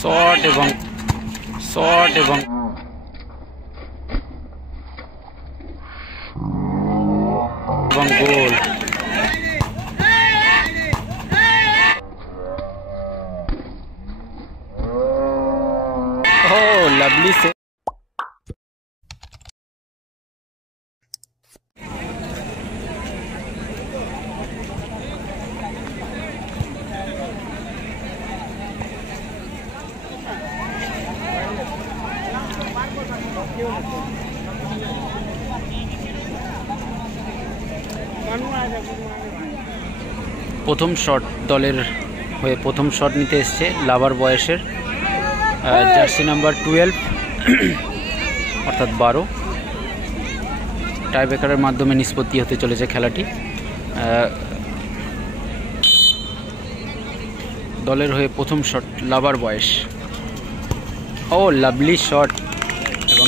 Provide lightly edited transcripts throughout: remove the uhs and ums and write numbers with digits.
শট এবং গোল। Oh, lovely save. প্রথম শট দলের হয়ে প্রথম শট নিতে এসছে লাভার বয়সের জার্সি নাম্বার 12 অর্থাৎ 12। টাইব্রেকারের মাধ্যমে নিষ্পত্তি হতে চলেছে খেলাটি। দলের হয়ে প্রথম শট লাভার বয়স। ও লাভলি শট এবং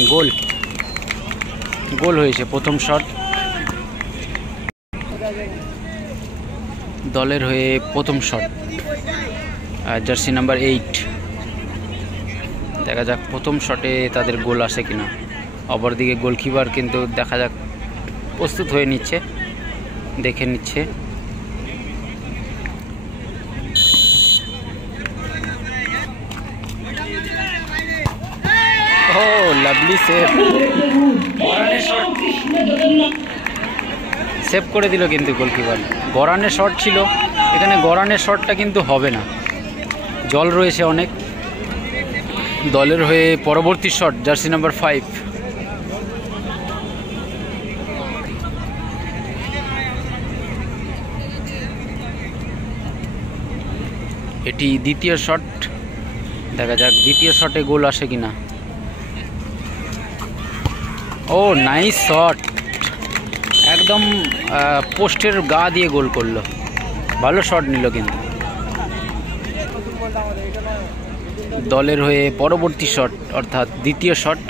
গোল হয়েছে প্রথম শট। দলের হয়ে প্রথম শট জার্সি নাম্বার 8। দেখা যাক প্রথম শটে তাদের গোল আসে কিনা। অপরদিকে গোলকিপার কিন্তু দেখা যাক প্রস্তুত হয়ে নিচ্ছে, দেখে নিচ্ছে। ও লাভলি সেভ, সেভ করে দিল কিন্তু গোলকিপার। গড়ানের শট ছিল, এখানে গড়ানের শটটা কিন্তু হবে না, জল রয়েছে অনেক। দলের হয়ে পরবর্তী শট জার্সি নাম্বার 5। এটি দ্বিতীয় শট, দেখা যাক দ্বিতীয় শটে গোল আসে কিনা। ও নাইস শট, একদম পোস্টের গা দিয়ে গোল করলো, ভালো শট নিল কিন্তু। দলের হয়ে পরবর্তী শট অর্থাৎ দ্বিতীয় শট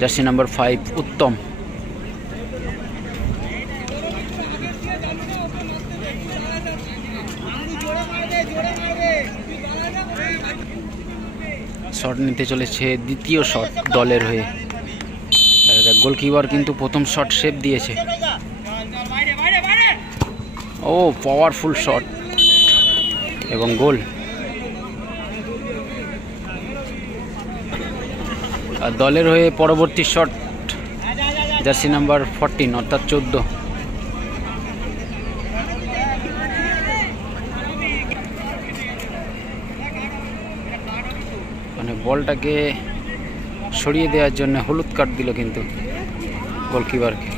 জার্সি নাম্বার 5 উত্তম। শট নিতে চলেছে দ্বিতীয় শট দলের হয়ে। গোলকিপার কিন্তু প্রথম শট সেভ দিয়েছে। ও পাওয়ারফুল শট এবং গোল। আর দলের হয়ে পরবর্তী শট জার্সি নাম্বার 14 অর্থাৎ 14। মানে বলটাকে সরিয়ে দেওয়ার জন্য হলুদ কার্ড দিল কিন্তু গোলকিপারকে।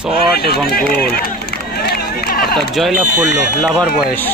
শট এবং গোল অর্থাৎ জয়লাভ করলো লাভার বয়স।